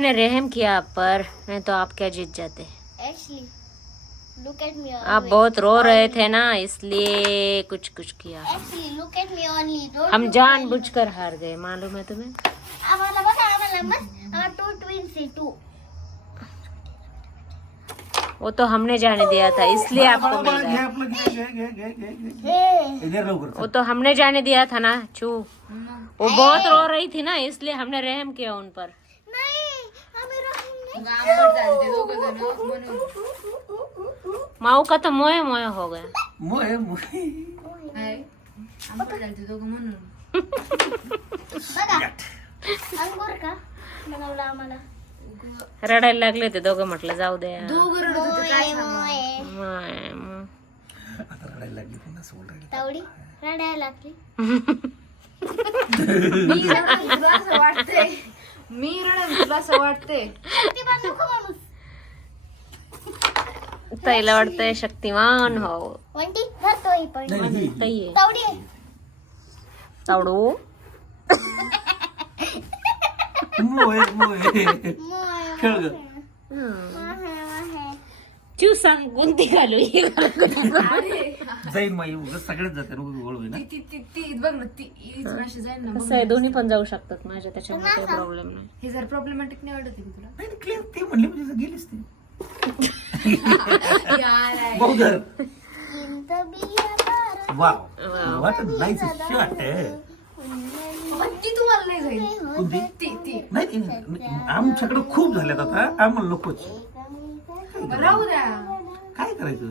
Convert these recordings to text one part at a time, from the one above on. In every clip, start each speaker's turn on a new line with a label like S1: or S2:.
S1: ने रहम किया आप पर नहीं तो आप क्या जीत जाते?
S2: Ashley, look at me.
S1: आप बहुत रो रहे थे ना इसलिए कुछ कुछ किया।
S2: Ashley, look at me only. Don't
S1: हम जानबूझकर हार गए मालूम है तुम्हें?
S2: टू
S1: वो तो हमने जाने दिया था इसलिए आपको मिल गया
S2: हे।
S3: घे लवकर
S1: वो तो हमने जाने दिया था ना चू। वो बहुत रो रही थी ना इसलिए हमने रहम किया उन पर। माऊ का तो मोए मोए हो गया।
S3: मोय मोय
S4: काय आंबट झाले ते दोघं म्हणून.
S2: बघा. अंगूर का? बनवला आम्हाला.
S1: रडायला लागले होते दोघं म्हटलं जाऊ द्या
S3: रडायला लागली
S4: मी रडन तुला असं रडन तुला वाटतंय
S1: ताईला शक्तिमान हो
S2: वंटी धरतो पण
S3: नाही.
S1: ताई आहे.
S2: तावडी आहे.
S1: चावडू
S3: मोय मोय
S2: मोये.
S3: खेळ ग.
S1: चू सांग कोणती घालू ही घालू.
S3: जाईन माई उगाच सगळेच जाते ना गोळ होईल ना
S4: ती ती ती ती बघ ना ती हीच माशी जाईल ना
S1: कसं आहे दोन्ही पण जाऊ शकतात माझ्या त्याच्यामुळे काही प्रॉब्लेम नाही.
S4: हे जर प्रॉब्लेमॅटिक नाही वाटत का तुला?
S3: नाही क्लिअर ते म्हणले म्हणजे गेलीच ते.
S4: यार आहे.
S3: बहुधर
S2: इंत बिया बारा.
S3: वाव. वाट नाईस शॉट
S4: पण ती तुम्हाला नाही जाईल.
S3: कोणती
S4: ती ती.
S3: नाही ती नाही. आमच्याकडे खूप झाल्यात आता. आम्हाला नकोच.
S4: राहू द्या.
S3: काय करायचं?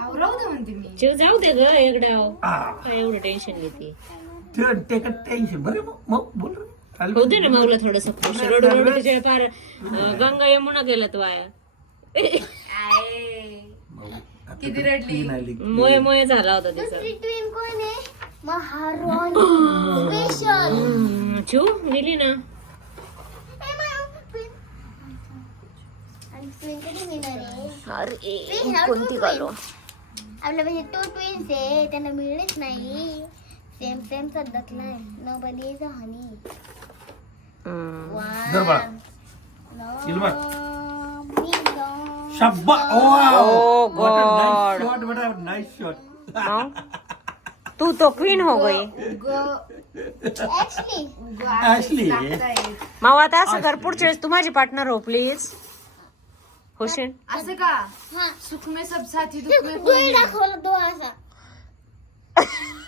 S4: अहो राहू द्या म्हणते मी.
S1: चिव जाऊ दे ग एकड्या
S3: आ.
S1: काय एवढं टेन्शन घेते?
S3: ते टेक टेन्शन बरं मग मग बोल रे. चालेल.
S1: होते ना माऊला थोडस खुश. रडू रडू त्याच्या पार अं, गंगा यमुना गेलात वाया
S4: आये.
S3: भाऊ, आता
S4: किती
S3: तर
S4: रडली?
S3: तीन आली.
S1: मोये मोये झाला होता
S2: ट्विन कोण आहे? स्पेशल
S1: चिव गेली ना. अरे कोणती घालू?
S2: आपल्या म्हणजे टू ट्विन्स आहे त्यांना मिळेच नाही. सेम सेम सध्यातला आहे नो बनी इज हनी.
S3: शब्बा?
S1: तू तो क्वीन हो गई. माऊ आता असं कर पुढच्या वेळेस तू माझी पार्टनर हो प्लीज होशील?
S4: असं का?
S2: हा
S4: सुख में सब साथी दुख में कोई.
S2: दाखवला तो असा